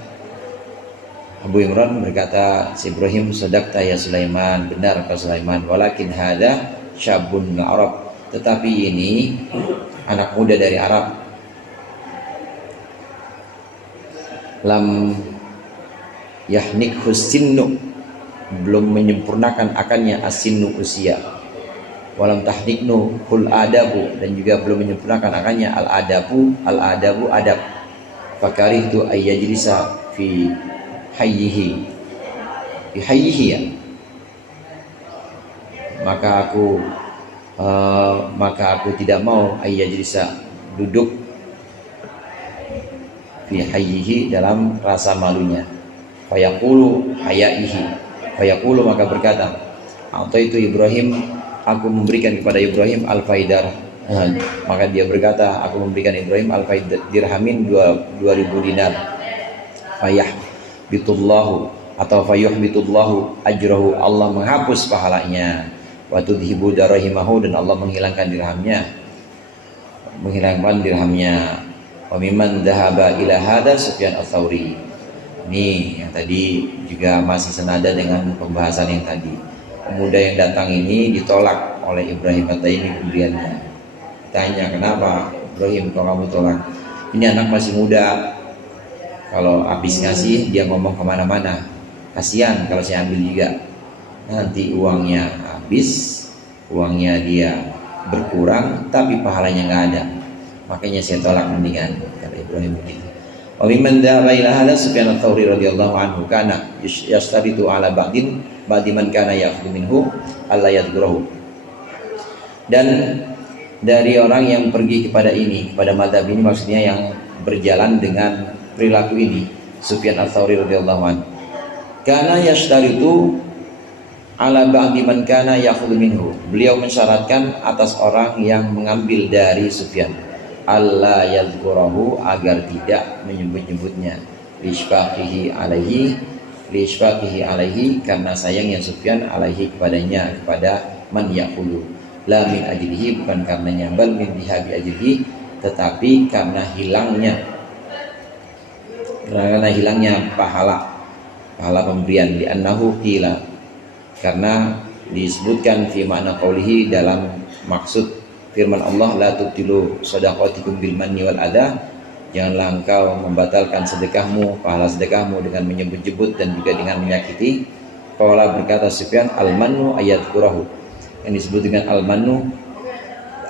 Abu Imran, berkata si Ibrahim, sadaqta ya Sulaiman, benar kau Sulaiman, walakin hada syabun Arab, tetapi ini anak muda dari Arab, lam yahnikhu sinnu, belum menyempurnakan akannya asinnu, usia, walam tahniknu hul adabu, dan juga belum menyempurnakan akannya al adabu adab. Fakarihtu ayyajlisa fi hayyihi ya, maka aku tidak mau ayyajlisa, duduk fi hayyihi, dalam rasa malunya. Fayaqulu hayaihi, fayaqulu, maka berkata, atau itu Ibrahim, aku memberikan kepada Ibrahim al-faidar, maka dia berkata, aku memberikan Ibrahim al-faidar dirhamin 2000 dinar. Fayahbitullahu, atau fayuhbitullahu ajrahu, Allah menghapus pahalanya, wa tudhibu darahimahu, dan Allah menghilangkan dirhamnya. Wa mimman dhahaba ila hada Sufyan Ats-Tsauri. Ini yang tadi juga masih senada dengan pembahasan yang tadi. Pemuda yang datang ini ditolak oleh Ibrahim At-Taimi pemberiannya. Tanya, kenapa Ibrahim kok kamu tolak? Ini anak masih muda, kalau habis ngasih dia ngomong kemana-mana. Kasihan kalau saya ambil juga, nanti uangnya habis, uangnya dia berkurang, tapi pahalanya nggak ada. Makanya saya tolak mendingan, kata Ibrahim begitu. Wa mimman dhahaba ila hadza Sufyan Ats-Tsauri radhiyallahu anhu kana yastaritu ala ba'di man kana ya'khudhu minhu alla yadhkurahu. Dan dari orang yang pergi kepada mazhab ini, maksudnya yang berjalan dengan perilaku ini, Sufyan Ats-Tsauri radhiyallahu anhu, kana yastaritu ala ba'di man kana ya'khudhu minhu, beliau mensyaratkan atas orang yang mengambil dari Sufyan, alla yadhkurahu, agar tidak menyebut-nyebutnya, lishfaqihi alaihi, karena sayangnya Sufyan alaihi, kepadanya, kepada man ya'khudhu, la min ajlihi, bukan karenanya, bal min dihabi ajlihi, tetapi karena hilangnya pahala pemberian, di annahu qila, karena disebutkan fi makna qaulihi, dalam maksud firman Allah, la tubtilu shadaqatikum bil manni wal adha, janganlah engkau membatalkan sedekahmu, pahala sedekahmu, dengan menyebut-nyebut dan juga dengan menyakiti. Qala, berkata Sufyan, al-mannu ayadhkurahu, yang disebut dengan al-mannu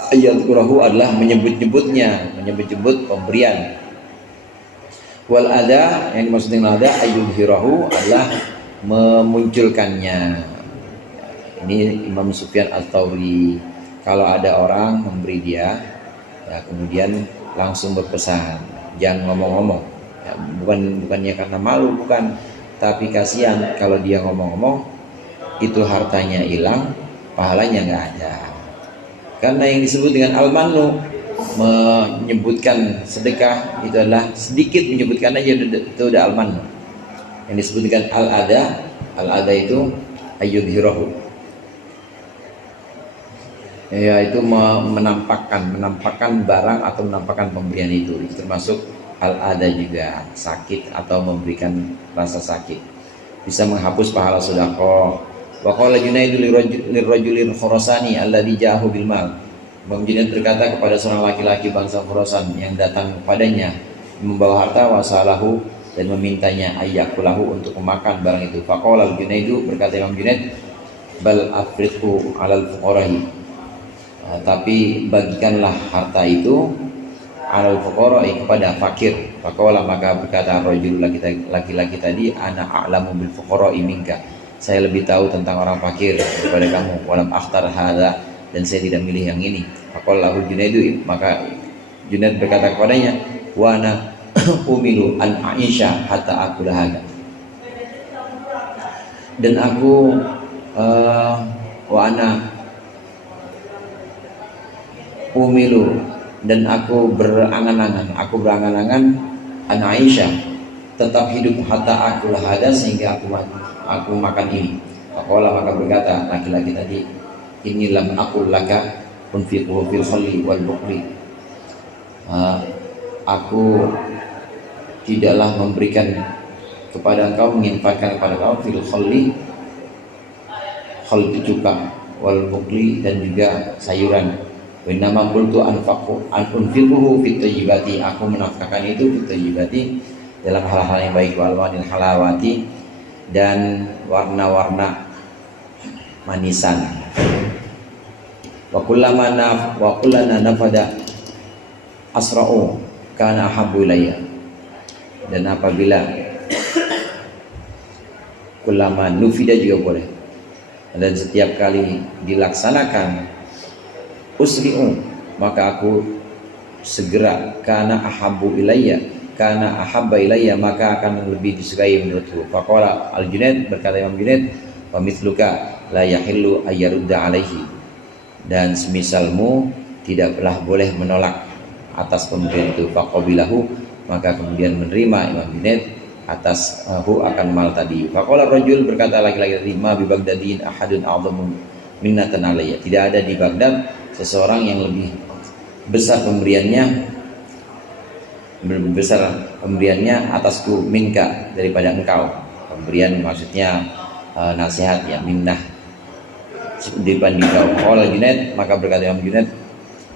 ayadhkurahu adalah menyebut-nyebut pemberian. Wal adha, yang dimaksud dengan adha ayyudhirahu, adalah memunculkannya. Ini Imam Sufyan Ats-Tsauri. Kalau ada orang memberi dia, ya, kemudian langsung berpesan, jangan ngomong-ngomong, ya, bukannya karena malu, bukan, tapi kasihan kalau dia ngomong-ngomong, itu hartanya hilang, pahalanya nggak ada. Karena yang disebut dengan al-mannu, menyebutkan sedekah, itu adalah sedikit menyebutkan aja itu udah al-mannu. Yang disebut dengan al-ada itu ayyudhirahu, yaitu menampakkan barang atau menampakkan pemberian itu termasuk al-ada juga, sakit atau memberikan rasa sakit, bisa menghapus pahala sedekah. Wa qala Junaidu lirrajulin Khurasani alladhi ja'ahu bil mal. Imam Junaid berkata kepada seorang laki-laki bangsa Khurasan yang datang kepadanya membawa harta, wasalahu, dan memintanya ayyakulahu untuk memakan barang itu. Faqala Junaidu, berkata Imam Junaid, bal afriqhu 'alal fuqara'i, tapi bagikanlah harta itu 'alal fuqara'i, kepada fakir. Faqala, maka berkata rajul, laki-laki tadi, ana a'lamu bil fuqara'i minka, saya lebih tahu tentang orang fakir daripada kamu. Walam akhtar hadza, dan saya tidak milih yang ini. Faqala lahu Junaidu, maka Junaid berkata kepadanya, wa ana umilu an Aisyah hatta aku lahaga, dan aku wa ana umilu, dan aku berangan-angan an Aisyah tetap hidup hatta aku lahaga, sehingga aku makan ini. Faqala, maka berkata laki-laki tadi, inni lam aqul laka unfiqhu fil khalli wal bukhli, aku tidaklah memberikan kepada engkau, menginfakkan kepada engkau fil khalli, khal itu cuka, wal bukhli, dan juga sayuran. Wa innama qultu unfiqhu fit thayyibati, aku menafkahkan itu fit thayyibati, dalam hal-hal yang baik, wal wanil halawati, dan warna-warna manisan. Wa kullana nafada asra'u kana ahabbu ilayya, dan apabila kullama nufida juga boleh, dan setiap kali dilaksanakan usri'u, maka aku segera, kana ahabbu ilayya, karena ahabba ilayya, maka akan lebih disukai menurutku. Faqala al-Junaid, berkata Imam Junaid, wa mithluka la yahillu ayyarudda alaihi, dan semisalmu tidaklah boleh menolak atas pemberian itu. Faqabilahu, maka kemudian menerima Imam Junaid atas akan mal tadi. Faqala rajul, berkata laki-laki tadi, ma bi Baghdadin ahadun a'dhamu minnatan alayya, tidak ada di Baghdad seseorang yang lebih besar pemberiannya atasku, minka, daripada engkau. Pemberian maksudnya nasihat, ya, minnah, dibanding kau. Qala Junaid, maka berkata Imam Junaid,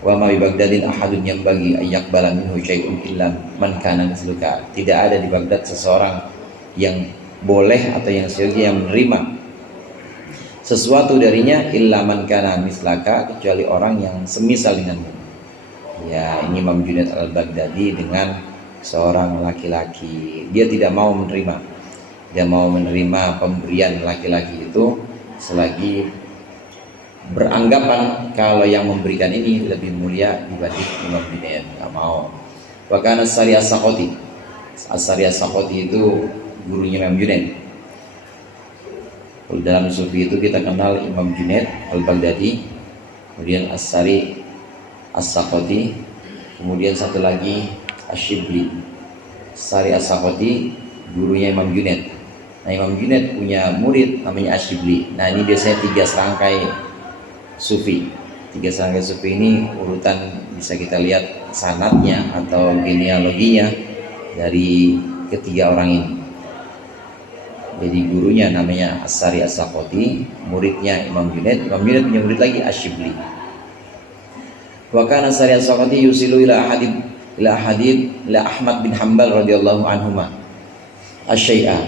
wa ma bi Baghdadin ahadun yang bagi ayyaqbala minhu syai'un illa man kana misluka, tidak ada di Baghdad seseorang yang boleh atau yang seyogi yang menerima sesuatu darinya illa man kana mislaka, kecuali orang yang semisal denganmu. Ya, ini Imam Junaid al-Baghdadi dengan seorang laki-laki, dia tidak mau menerima pemberian laki-laki itu selagi beranggapan kalau yang memberikan ini lebih mulia dibanding Imam Junaid, nggak mau. Bahkan As-Sari As-Sakhoti itu gurunya Imam Junaid. Dalam sufi itu kita kenal Imam Junaid al-Baghdadi, kemudian As-Sari As-Sakhoti, kemudian satu lagi Asy-Syibli. Sari As-Sakhoti gurunya Imam Junaid. Nah, Imam Junaid punya murid namanya Asy-Syibli. Nah, ini biasanya 3 serangkai sufi. 3 serangkai sufi ini urutan bisa kita lihat sanadnya atau genealoginya dari ketiga orang ini. Jadi gurunya namanya As-Sari As-Sakhoti, muridnya Imam Junaid. Imam Junaid punya murid lagi Asy-Syibli. Wa kana As-Sari As-Sakhoti yusilu ila Ahmad bin Hanbal radhiyallahu anhuma asy-syai'a.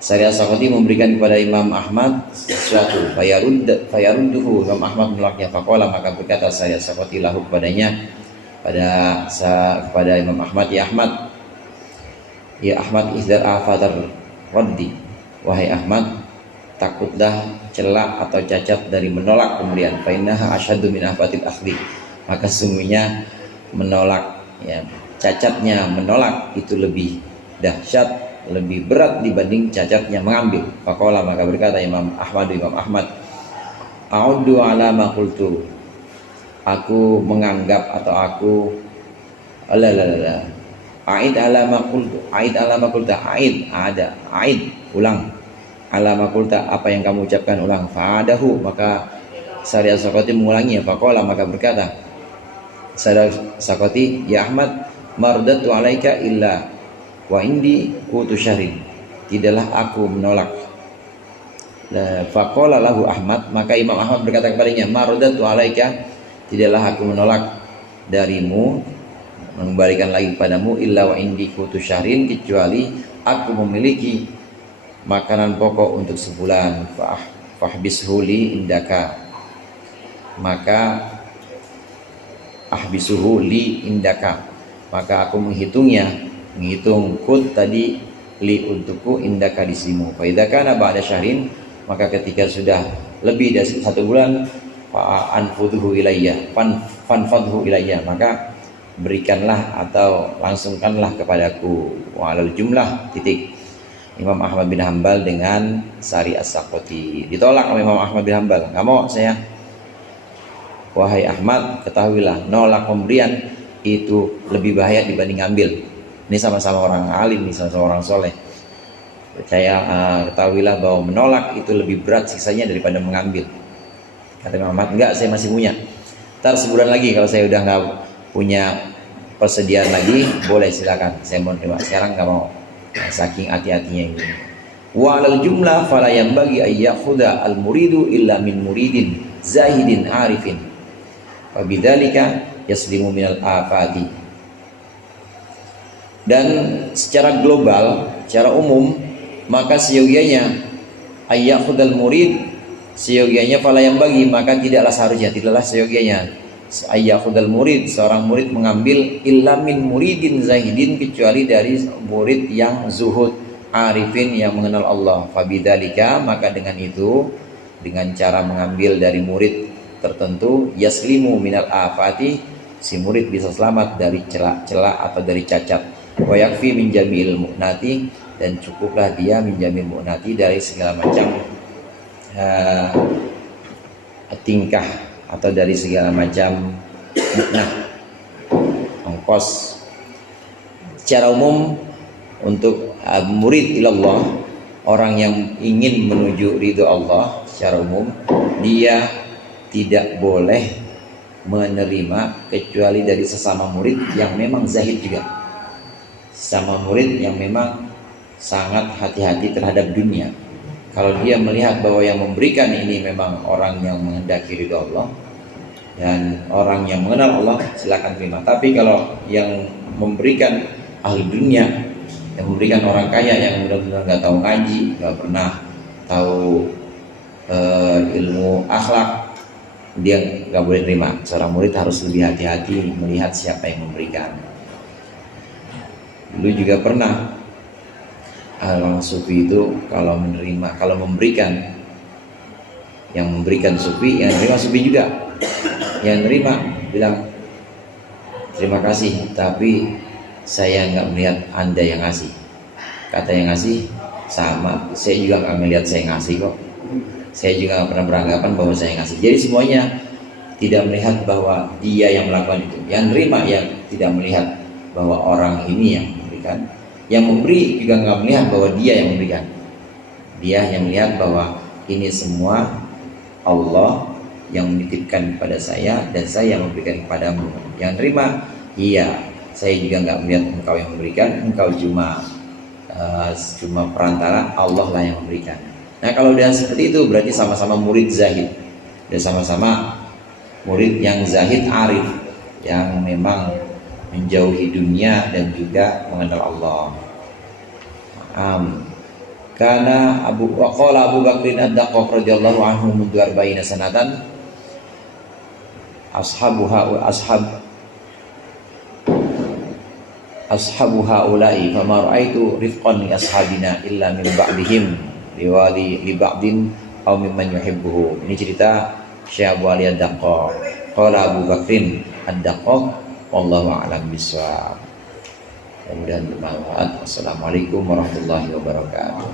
Sari As-Sakhoti memberikan kepada Imam Ahmad sesuatu, fayarudduhu, Imam Ahmad menolaknya. Faqala, maka berkata Sari As-Sakhoti lahu kepada Imam Ahmad, ya Ahmad ihdar afatar raddi, wahai Ahmad, takutlah celak atau cacat dari menolak pemberian. Fa innaha asyaddu min afatil akhdhi, maka sesungguhnya menolak, ya, cacatnya menolak itu lebih dahsyat, lebih berat dibanding cacatnya mengambil. Faqala, maka berkata Imam Ahmad, a'uddu ala ma qultu, aku menganggap atau aku la. Aid ala ma qultu, aid ala ma qulta, aid ada, aid ulang. Ala ma qulta, apa yang kamu ucapkan ulang. Fa'adahu, maka Sari As-Sakoti mengulangi. Faqala, maka berkata Sari As-Sakoti, ya Ahmad, mardatu alaika illa wa indi qutu syahrin, tidaklah aku menolak. Faqala lahu Ahmad, maka Imam Ahmad berkata kepadanya, mardatu alaika, tidaklah aku menolak darimu, mengembalikan lagi kepadamu, illa wa indi qutu syahrin, kecuali aku memiliki makanan pokok untuk sebulan. Fahbishu li indaka, maka ahbisuhu li indaka, maka aku menghitung kut tadi li untukku, indaka disimu. Fa idza kana ba'da syahrin, maka ketika sudah lebih dari 1 bulan, fa anfudhu ilayya, fanfadhu ilayya, maka berikanlah atau langsungkanlah kepadaku. Walal jumlah titik. Imam Ahmad bin Hanbal dengan Sari As-Sakoti. Ditolak oleh Imam Ahmad bin Hanbal. Nggak mau saya. Wahai Ahmad, ketahuilah nolak pemberian itu lebih bahaya dibanding ngambil. Ini sama-sama orang alim, ini sama-sama orang soleh. Percaya, ketahuilah bahwa menolak itu lebih berat siksanya daripada mengambil. Kata Imam Ahmad, enggak, saya masih punya. Ntar sebulan lagi kalau saya udah nggak punya persediaan lagi, boleh silakan, saya mau terima. Sekarang nggak mau, saking hati-hatinya ini. Wa alal jumlah fala yanbaghi ay yakhudha al muridu illa min muridin zahidin arifin, wa bidzalika yaslimu minal afati. Dan secara global, secara umum, maka seyogianya ay yakhudal murid, seyogianya fala yanbaghi, maka tidaklah seyogianya ayyakhudal murid, seorang murid mengambil illa min muridin zahidin, kecuali dari murid yang zuhud, arifin, yang mengenal Allah. Fabidzalika, maka dengan itu, dengan cara mengambil dari murid tertentu, yaslimu minal afati, si murid bisa selamat dari celak-celak atau dari cacat. Wa yakfi min jami'il mu'nati, dan cukuplah dia min jami'il mu'nati, dari segala macam tingkah atau dari segala macam muknah, ongkos. Secara umum untuk murid ilallah, orang yang ingin menuju ridho Allah, secara umum dia tidak boleh menerima kecuali dari sesama murid yang memang zahid juga, sesama murid yang memang sangat hati-hati terhadap dunia. Kalau dia melihat bahwa yang memberikan ini memang orang yang menghendaki ridho Allah dan orang yang mengenal Allah, silakan terima. Tapi kalau yang memberikan ahli dunia, yang memberikan orang kaya yang benar-benar nggak tahu ngaji, nggak pernah tahu ilmu akhlak, dia nggak boleh terima. Seorang murid harus lebih hati-hati melihat siapa yang memberikan. Dulu juga pernah orang sufi itu kalau memberikan, yang memberikan sufi, yang menerima sufi juga. Yang menerima bilang terima kasih, tapi saya nggak melihat Anda yang ngasih. Kata yang ngasih, sama, saya juga nggak melihat saya ngasih kok. Saya juga nggak pernah beranggapan bahwa saya ngasih. Jadi semuanya tidak melihat bahwa dia yang melakukan itu. Yang menerima yang tidak melihat bahwa orang ini yang memberikan. Yang memberi juga nggak melihat bahwa dia yang memberikan. Dia yang melihat bahwa ini semua Allah yang menitipkan kepada saya dan saya yang memberikan kepadamu. Yang terima, iya, saya juga nggak melihat engkau yang memberikan, engkau cuma perantara, Allah lah yang memberikan. Nah kalau udah seperti itu berarti sama-sama murid zahid, dan sama-sama murid yang zahid arif, yang memang menjauhi dunia dan juga mengenal Allah. Karena waqala Abu Bakrin ad-Daqqaq radhiyallahu anhu mundu 40 sanatan ashabu haula'i fama ra'aitu rifqan li ashabina illa min ba'dihim li ba'din aw mimman yuhibbuhu. Ini cerita Syekh Abu Ali ad-Daqqaq. Qala Abu Bakrin ad-Daqqaq wallahu a'lam bishawab. Mudah-mudahan bermanfaat. Wassalamualaikum warahmatullahi wabarakatuh.